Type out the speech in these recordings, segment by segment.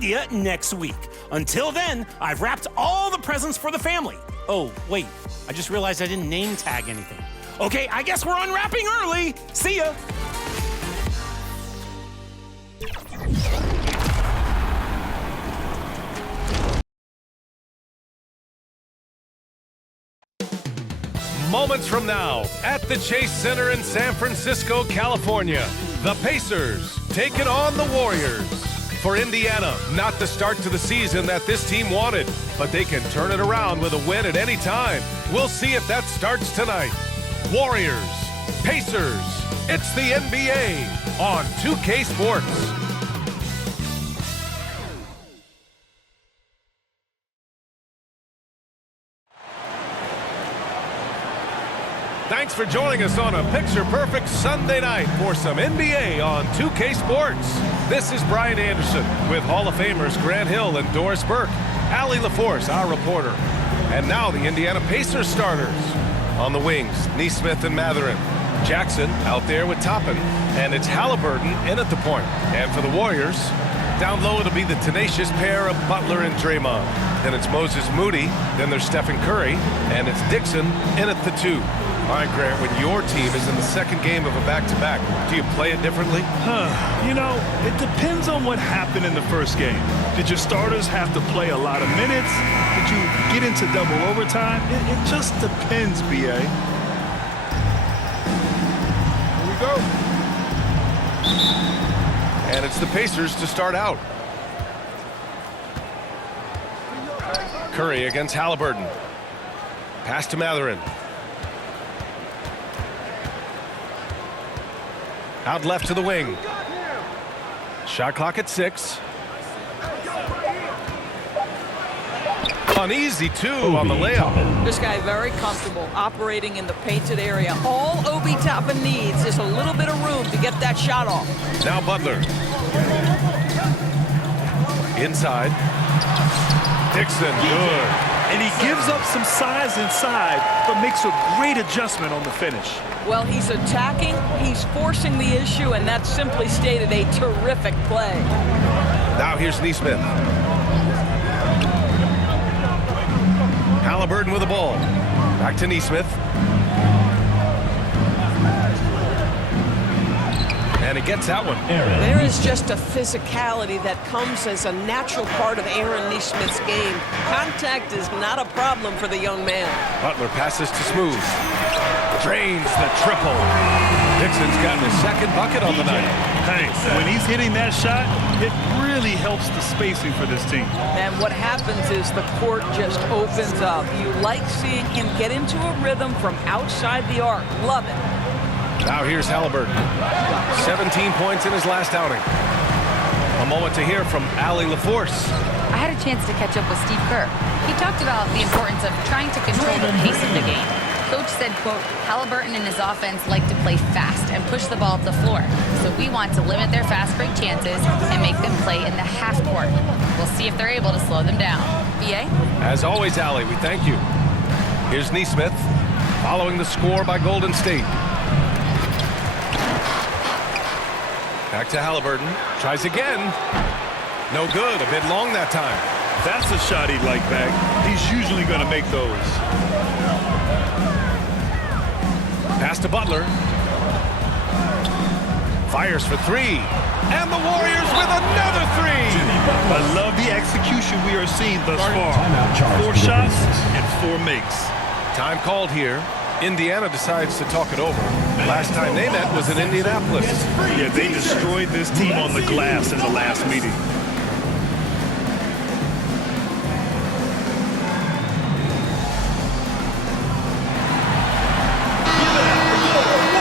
media next week. Until then, I've wrapped all the presents for the family. Oh, wait, I just realized I didn't name tag anything. Okay, I guess we're unwrapping early. See ya. Moments from now, at the Chase Center in San Francisco, California, the Pacers taking on the Warriors. For Indiana, not the start to the season that this team wanted, but they can turn it around with a win at any time. We'll see if that starts tonight. Warriors, Pacers, it's the NBA on 2K Sports. Thanks for joining us on a picture-perfect Sunday night for some NBA on 2K Sports. This is Brian Anderson with Hall of Famers Grant Hill and Doris Burke, Allie LaForce, our reporter. And now the Indiana Pacers starters. On the wings, Nesmith and Matherin. Jackson out there with Toppin. And it's Halliburton in at the point. And for the Warriors, down low it'll be the tenacious pair of Butler and Draymond. Then it's Moses Moody, then there's Stephen Curry, and it's Dixon in at the 2. All right, Grant, when your team is in the second game of a back-to-back, do you play it differently? You know, it depends on what happened in the first game. Did your starters have to play a lot of minutes? Did you get into double overtime? It just depends, B.A. Here we go. And it's the Pacers to start out. Curry against Halliburton. Pass to Matherin. Out left to the wing. Shot clock at 6. An easy 2 on the layup. This guy very comfortable operating in the painted area. All Obi Toppin needs is a little bit of room to get that shot off. Now Butler. Inside. Dixon, good. And he gives up some size inside, but makes a great adjustment on the finish. Well, he's attacking, he's forcing the issue, and that simply stated a terrific play. Now here's Nesmith. Halliburton with the ball. Back to Nesmith. And he gets that one. There is just a physicality that comes as a natural part of Aaron Nesmith's game. Contact is not a problem for the young man. Butler passes to Smooth. Drains the triple. Dixon's gotten his second bucket on the night. Hey, when he's hitting that shot, it really helps the spacing for this team. And what happens is the court just opens up. You like seeing him get into a rhythm from outside the arc. Love it. Now here's Halliburton. 17 points in his last outing. A moment to hear from Allie LaForce. I had a chance to catch up with Steve Kerr. He talked about the importance of trying to control the pace of the game. Coach said, quote, Halliburton and his offense like to play fast and push the ball up the floor. So we want to limit their fast break chances and make them play in the half court. We'll see if they're able to slow them down. B.A.? As always, Allie, we thank you. Here's Nesmith, following the score by Golden State. Back to Halliburton. Tries again. No good. A bit long that time. That's a shot he'd like back. He's usually going to make those. Pass to Butler. Fires for 3. And the Warriors with another 3. I love the execution we are seeing thus far. 4 shots and 4 makes. Time called here. Indiana decides to talk it over. Last time they met was in Indianapolis. Yeah, they destroyed this team on the glass in the last meeting.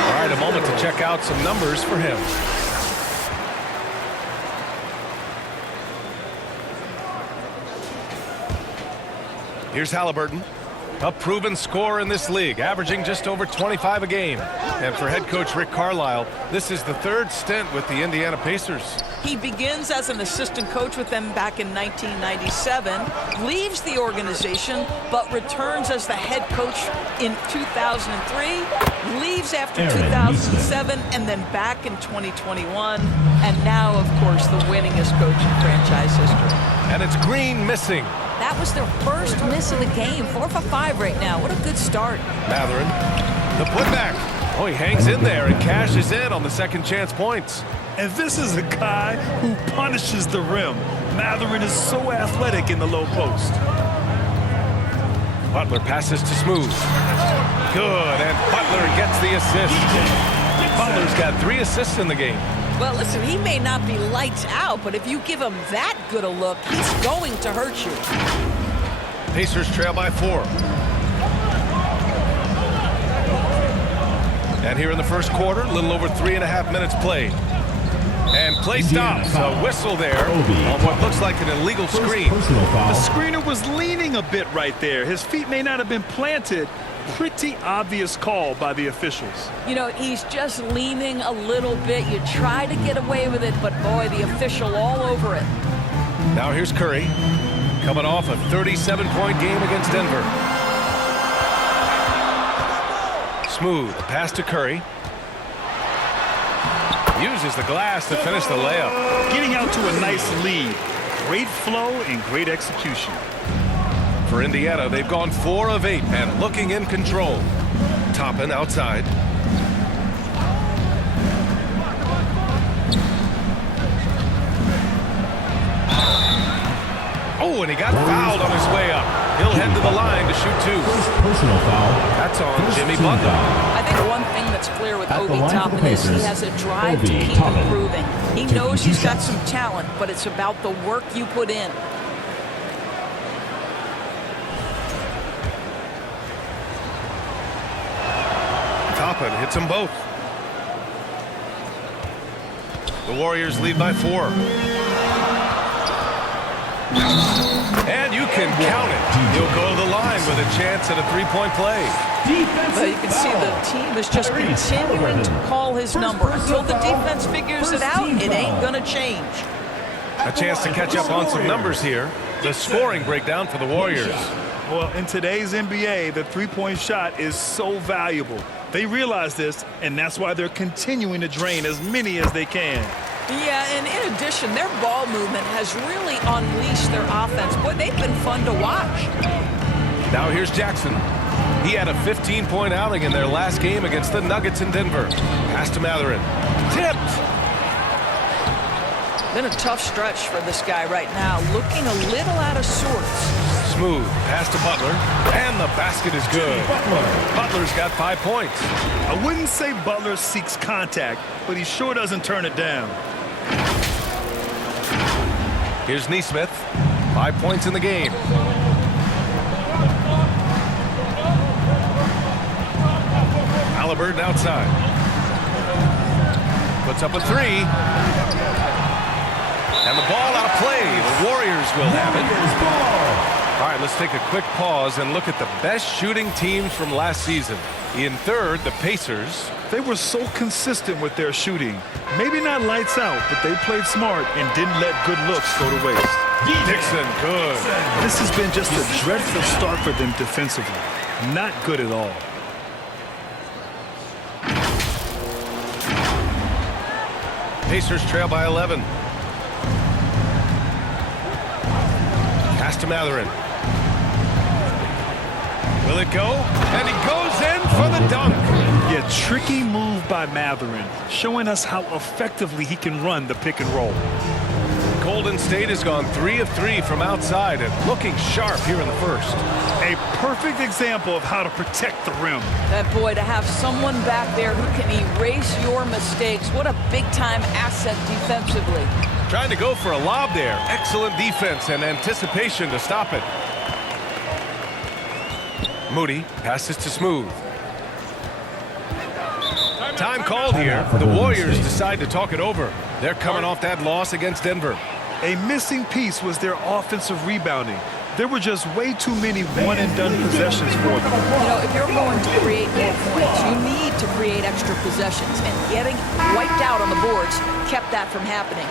All right, a moment to check out some numbers for him. Here's Halliburton. A proven scorer in this league, averaging just over 25 a game. And for head coach Rick Carlisle, this is the third stint with the Indiana Pacers. He begins as an assistant coach with them back in 1997, leaves the organization, but returns as the head coach in 2003, leaves after 2007, and then back in 2021, and now, of course, the winningest coach in franchise history. And it's Green missing. That was their first miss of the game. 4 for 5 right now. What a good start. Matherin, the putback. Oh, he hangs in there and cashes in on the second chance points. And this is a guy who punishes the rim. Matherin is so athletic in the low post. Butler passes to Smooth. Good, and Butler gets the assist. Butler's got 3 assists in the game. Well, listen, he may not be lights out, but if you give him that good a look, he's going to hurt you. Pacers trail by 4. And here in the first quarter, a little over 3.5 minutes played. And play stops. A whistle there on what looks like an illegal screen. The screener was leaning a bit right there. His feet may not have been planted. Pretty obvious call by the officials. You know, he's just leaning a little bit. You try to get away with it, but boy, the official all over it. Now here's Curry, coming off a 37-point game against Denver. Smooth pass to Curry. Uses the glass to finish the layup. Getting out to a nice lead. Great flow and great execution. For Indiana, they've gone 4 of 8 and looking in control. Toppin outside. Oh, and he got fouled on his way up. He'll head to the line to shoot 2. Personal foul. That's on Jimmy Butler. I think one thing that's clear with Obi Toppin is he has a drive to keep improving. He knows he's got some talent, but it's about the work you put in. Toppin hits them both. The Warriors lead by 4. And you can count it. He'll go to the line with a chance at a 3-point play. But you can see the team is just continuing to call his number. Until the defense figures it out, it ain't going to change. A chance to catch up on some numbers here. The scoring breakdown for the Warriors. Well, in today's NBA, the three-point shot is so valuable. They realize this, and that's why they're continuing to drain as many as they can. Yeah, and in addition, their ball movement has really unleashed their offense. Boy, they've been fun to watch. Now here's Jackson. He had a 15-point outing in their last game against the Nuggets in Denver. Pass to Matherin. Tipped. Been a tough stretch for this guy right now, looking a little out of sorts. Smooth pass to Butler, and the basket is good. Butler's got 5 points. I wouldn't say Butler seeks contact, but he sure doesn't turn it down. Here's Nesmith. 5 points in the game. Halliburton outside. Puts up a 3. And the ball out of play. The Warriors will have it. All right, let's take a quick pause and look at the best shooting teams from last season. In third, the Pacers. They were so consistent with their shooting. Maybe not lights out, but they played smart and didn't let good looks go to waste. Dixon, good. This has been just a dreadful start for them defensively. Not good at all. Pacers trail by 11. Pass to Matherin. Will it go? And he goes in for the dunk. Yeah, tricky move by Matherin, showing us how effectively he can run the pick and roll. Golden State has gone 3 of 3 from outside and looking sharp here in the first. A perfect example of how to protect the rim. That boy, to have someone back there who can erase your mistakes, what a big-time asset defensively. Trying to go for a lob there. Excellent defense and anticipation to stop it. Moody passes to Smooth. Time called here. The Warriors decide to talk it over. They're coming off that loss against Denver. A missing piece was their offensive rebounding. There were just way too many one-and-done possessions for them. You know, if you're going to create more points, you need to create extra possessions. And getting wiped out on the boards kept that from happening.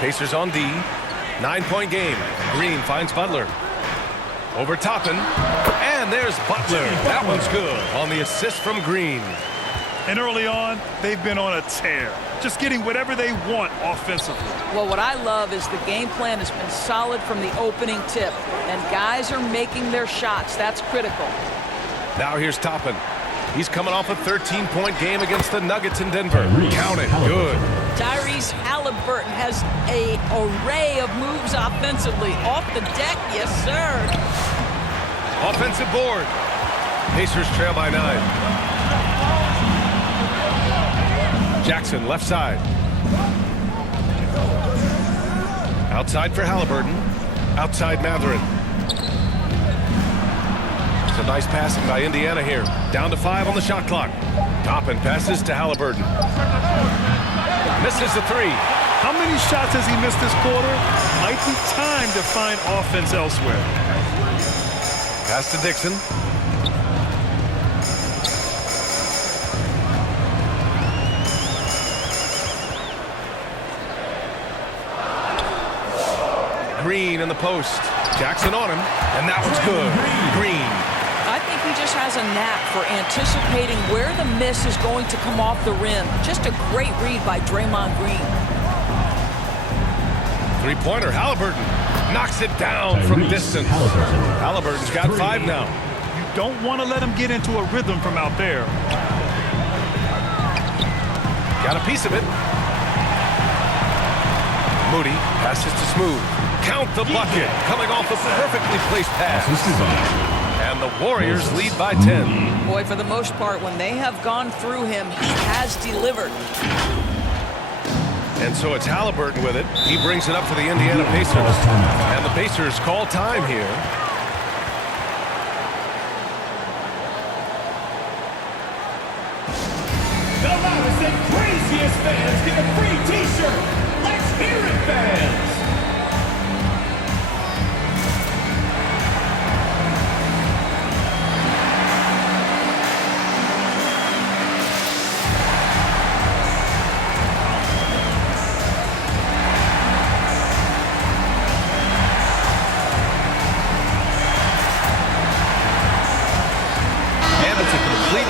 Pacers on D. 9-point game. Green finds Butler. Over Toppin. And there's Butler. That one's good on the assist from Green. And early on, they've been on a tear, just getting whatever they want offensively. Well, what I love is the game plan has been solid from the opening tip, and guys are making their shots. That's critical. Now here's Toppin. He's coming off a 13-point game against the Nuggets in Denver. Count it. Good. Tyrese Halliburton has an array of moves offensively. Off the deck, yes, sir. Offensive board. Pacers trail by 9. Jackson, left side. Outside for Halliburton. Outside Matherin. It's a nice passing by Indiana here. Down to 5 on the shot clock. Toppin passes to Halliburton. Misses the 3. How many shots has he missed this quarter? Might be time to find offense elsewhere. Pass to Dixon. Green in the post. Jackson on him, and that was good. Green. I think he just has a knack for anticipating where the miss is going to come off the rim. Just a great read by Draymond Green. Three-pointer, Halliburton knocks it down from distance. Halliburton's got 5 now. You don't want to let him get into a rhythm from out there. Got a piece of it. Moody passes to Smooth. Count the bucket, coming off a perfectly placed pass. And the Warriors lead by 10. Boy, for the most part, when they have gone through him, he has delivered. And so it's Halliburton with it. He brings it up for the Indiana Pacers. And the Pacers call time here. The loudest and craziest fans get a free t-shirt. Let's hear it, fans.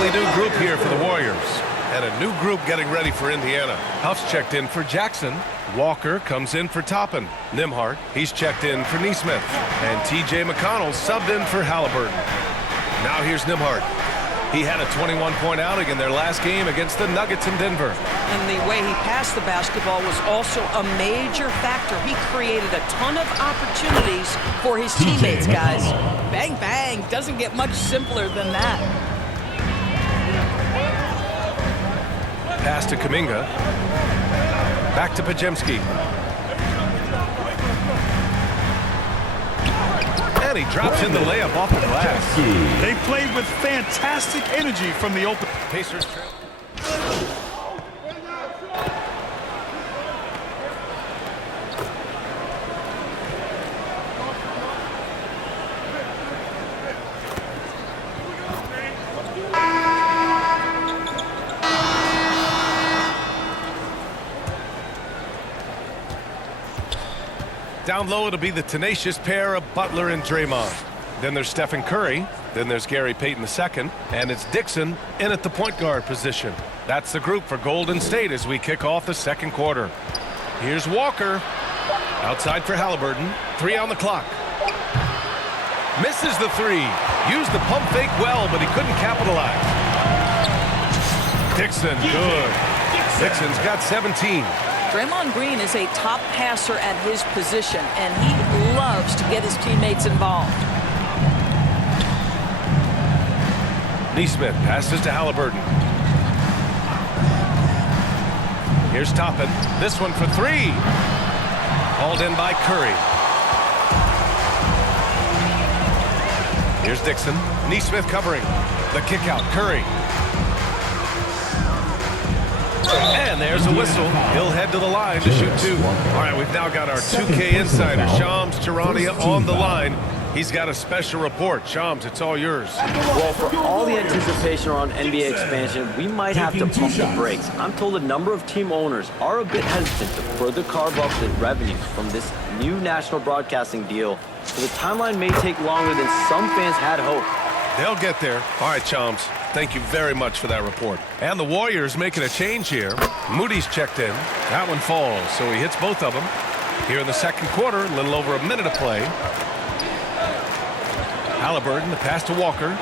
New group here for the Warriors, and a new group getting ready for Indiana. Huff's checked in for Jackson. Walker comes in for Toppin. Nembhard, he's checked in for Nesmith. And T.J. McConnell subbed in for Halliburton. Now here's Nembhard. He had a 21-point outing in their last game against the Nuggets in Denver. And the way he passed the basketball was also a major factor. He created a ton of opportunities for his teammates, guys. Bang, bang. Doesn't get much simpler than that. Pass to Kuminga. Back to Pajemski. And he drops in the layup off the glass. They played with fantastic energy from the open. Pacers trail. Down low, it'll be the tenacious pair of Butler and Draymond. Then there's Stephen Curry. Then there's Gary Payton II. And it's Dixon in at the point guard position. That's the group for Golden State as we kick off the second quarter. Here's Walker. Outside for Halliburton. 3 on the clock. Misses the 3. Used the pump fake well, but he couldn't capitalize. Dixon, good. Dixon's got 17. Draymond Green is a top passer at his position, and he loves to get his teammates involved. Nesmith passes to Halliburton. Here's Toppin. This one for 3. Hauled in by Curry. Here's Dixon. Nesmith covering. The kick out. Curry. And there's a whistle. He'll head to the line to shoot 2. All right, we've now got our 2K insider, Shams Charania, on the line. He's got a special report. Shams, it's all yours. Well, for all the anticipation around NBA expansion, we might have to pump the brakes. I'm told a number of team owners are a bit hesitant to further carve up the revenues from this new national broadcasting deal, so the timeline may take longer than some fans had hoped. They'll get there. All right, Shams, thank you very much for that report. And the Warriors making a change here. Moody's checked in. That one falls, so he hits both of them. Here in the second quarter, a little over a minute of play. Halliburton, the pass to Walker.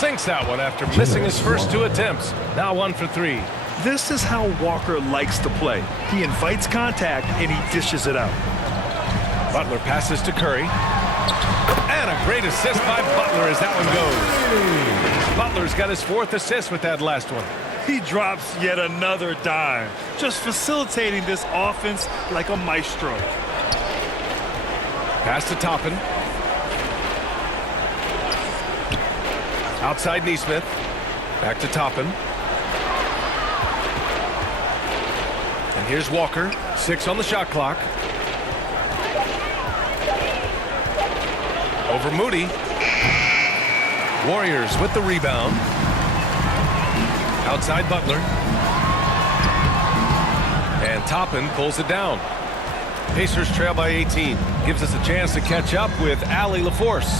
Sinks that one after missing his first 2 attempts. Now 1 for 3. This is how Walker likes to play. He invites contact and he dishes it out. Butler passes to Curry. And a great assist by Butler as that one goes. Butler's got his 4th assist with that last one. He drops yet another dime, just facilitating this offense like a maestro. Pass to Toppin. Outside Neesmith. Back to Toppin. And here's Walker. 6 on the shot clock. Over Moody. Warriors with the rebound. Outside Butler. And Toppin pulls it down. Pacers trail by 18. Gives us a chance to catch up with Allie LaForce.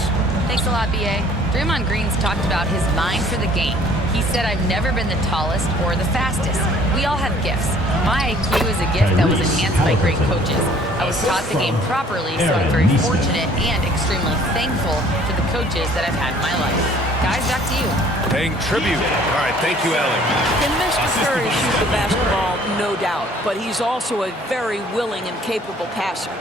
Thanks a lot, B.A. Draymond Green's talked about his mind for the game. He said, I've never been the tallest or the fastest. We all have gifts. My IQ is a gift that was enhanced by great coaches. I was taught the game properly, so I'm very fortunate and extremely thankful for the coaches that I've had in my life. Guys, back to you. Paying tribute. All right, thank you, Allie. Can Mr. Curry shoot the basketball? No doubt. But he's also a very willing and capable passer.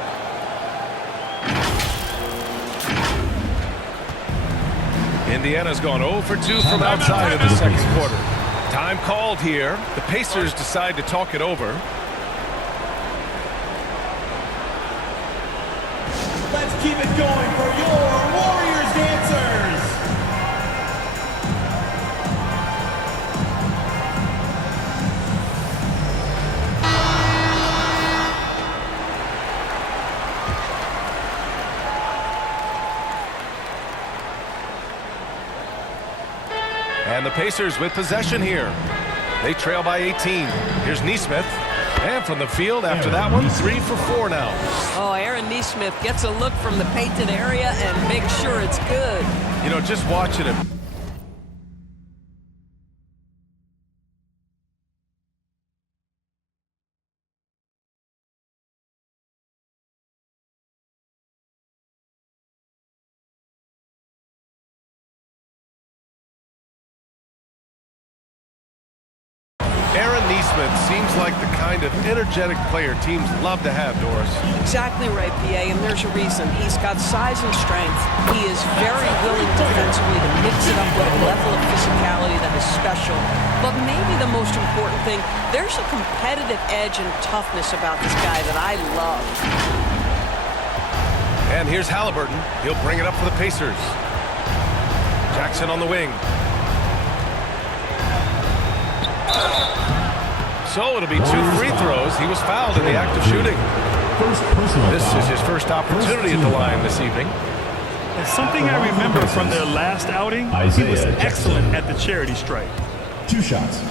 Indiana's gone 0 for 2 from outside in the second quarter. Time called here. The Pacers decide to talk it over. Let's keep it going for your Warriors dancers. And the Pacers with possession here. They trail by 18. Here's Neesmith. And from the field after that one, 3 for 4 now. Oh, Aaron Neesmith gets a look from the painted area and makes sure it's good. You know, just watching him. Aaron Neesmith seems like the kind of energetic player teams love to have, Doris. Exactly right, PA, and there's a reason. He's got size and strength. He is very willing defensively to mix it up with a level of physicality that is special. But maybe the most important thing, there's a competitive edge and toughness about this guy that I love. And here's Halliburton. He'll bring it up for the Pacers. Jackson on the wing. So it'll be 2 free throws. He was fouled in the act of shooting. This is his first opportunity at the line this evening. And something I remember from their last outing, he was excellent at the charity stripe. 2 shots.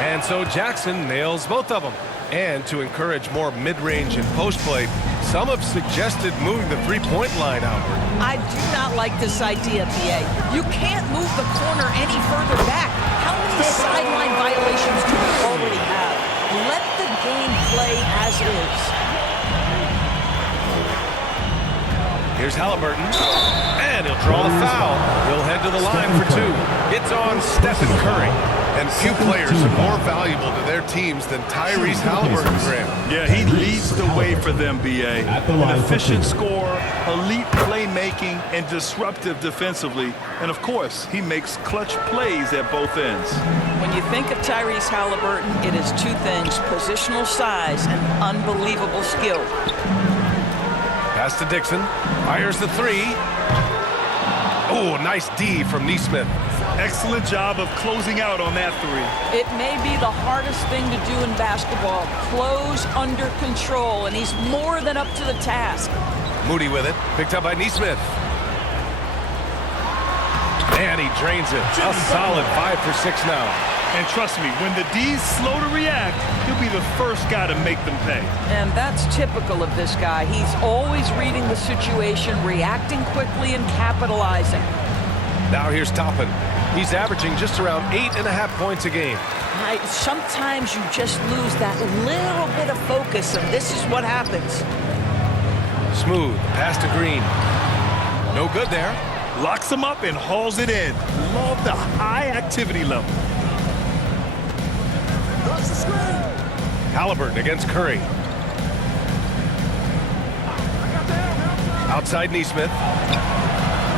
And so Jackson nails both of them. And to encourage more mid-range and post play, some have suggested moving the three-point line outward. I do not like this idea, PA. You can't move the corner any further back. How many sideline violations do we already have? Let the game play as is. Here's Halliburton. And he'll draw the foul. He'll head to the line for 2. It's on Stephen Curry. And few players are more valuable to their teams than Tyrese Halliburton, Graham. Yeah, he leads the way for them, B.A. An efficient scorer, elite playmaking, and disruptive defensively. And, of course, he makes clutch plays at both ends. When you think of Tyrese Halliburton, it is 2 things: positional size and unbelievable skill. Pass to Dixon. Fires the 3. Oh, nice D from Neesmith. Excellent job of closing out on that three. It may be the hardest thing to do in basketball. Close under control, and he's more than up to the task. Moody with it. Picked up by Neesmith. And he drains it. A solid 5 for 6 now. And trust me, when the D's slow to react, he'll be the first guy to make them pay. And that's typical of this guy. He's always reading the situation, reacting quickly, and capitalizing. Now here's Toppin. He's averaging just around 8.5 points a game. Sometimes you just lose that little bit of focus, and this is what happens. Smooth. Pass to Green. No good there. Locks him up and hauls it in. Love the high activity level. Halliburton against Curry. Outside Neesmith.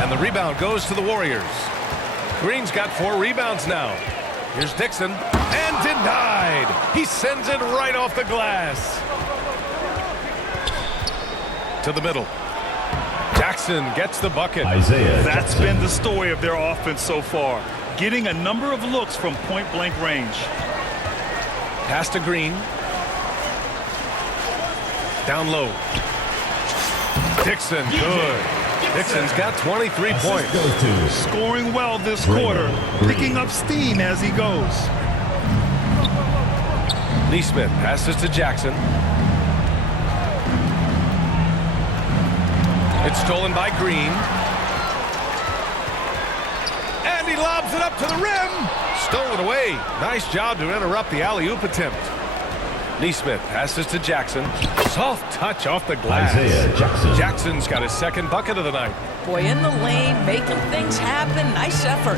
And the rebound goes to the Warriors. Green's got 4 rebounds now. Here's Dixon. And denied. He sends it right off the glass. To the middle. Jackson gets the bucket. That's been the story of their offense so far. Getting a number of looks from point-blank range. Pass to Green. Down low. Dixon, good. Dixon's got 23 points. Scoring well this quarter. Picking up steam as he goes. Neesmith passes to Jackson. It's stolen by Green. And he lobs it up to the rim. Stolen away. Nice job to interrupt the alley-oop attempt. Neesmith passes to Jackson. Soft touch off the glass. Jackson's got his second bucket of the night. Boy, in the lane, making things happen. Nice effort.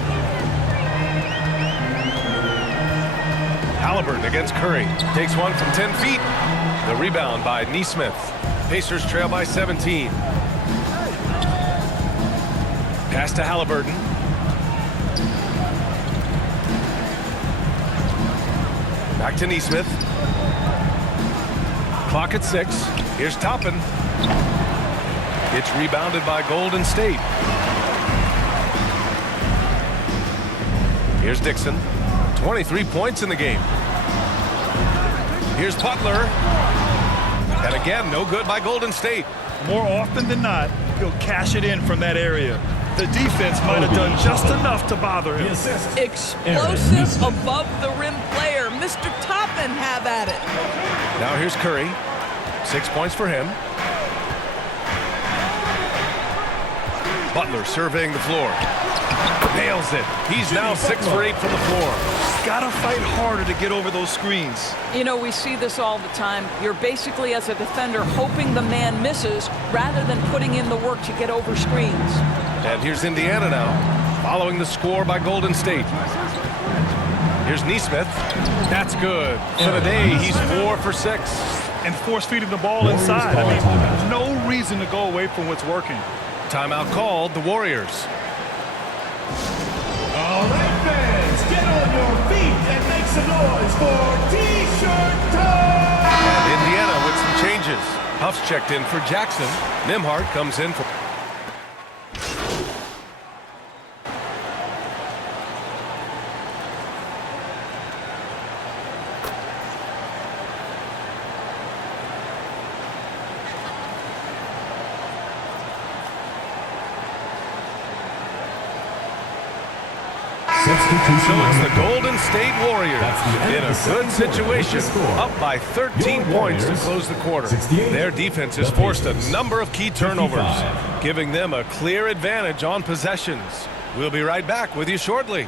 Halliburton against Curry. Takes one from 10 feet. The rebound by Neesmith. Pacers trail by 17. Pass to Halliburton. Back to Neesmith. Clock at 6. Here's Toppin. It's rebounded by Golden State. Here's Dixon. 23 points in the game. Here's Butler. And again, no good by Golden State. More often than not, he'll cash it in from that area. The defense might have done just enough to bother him. Explosive above-the-rim player. Mr. Toppin, have at it. Now here's Curry. 6 points for him. Butler surveying the floor. Nails it. He's now 6 for 8 from the floor. Gotta fight harder to get over those screens. You know, we see this all the time. You're basically, as a defender, hoping the man misses rather than putting in the work to get over screens. And here's Indiana now, following the score by Golden State. Here's Neesmith. That's good. For the day, he's 4 for 6. And force-feeding the ball inside. I mean, no reason to go away from what's working. Timeout called, the Warriors. All right, fans, get on your feet and make some noise for T-shirt time! And Indiana with some changes. Huff's checked in for Jackson. Nimhart comes in for... So it's the Golden State Warriors in a good situation, up by 13 points to close the quarter. Their defense has forced a number of key turnovers, giving them a clear advantage on possessions. We'll be right back with you shortly.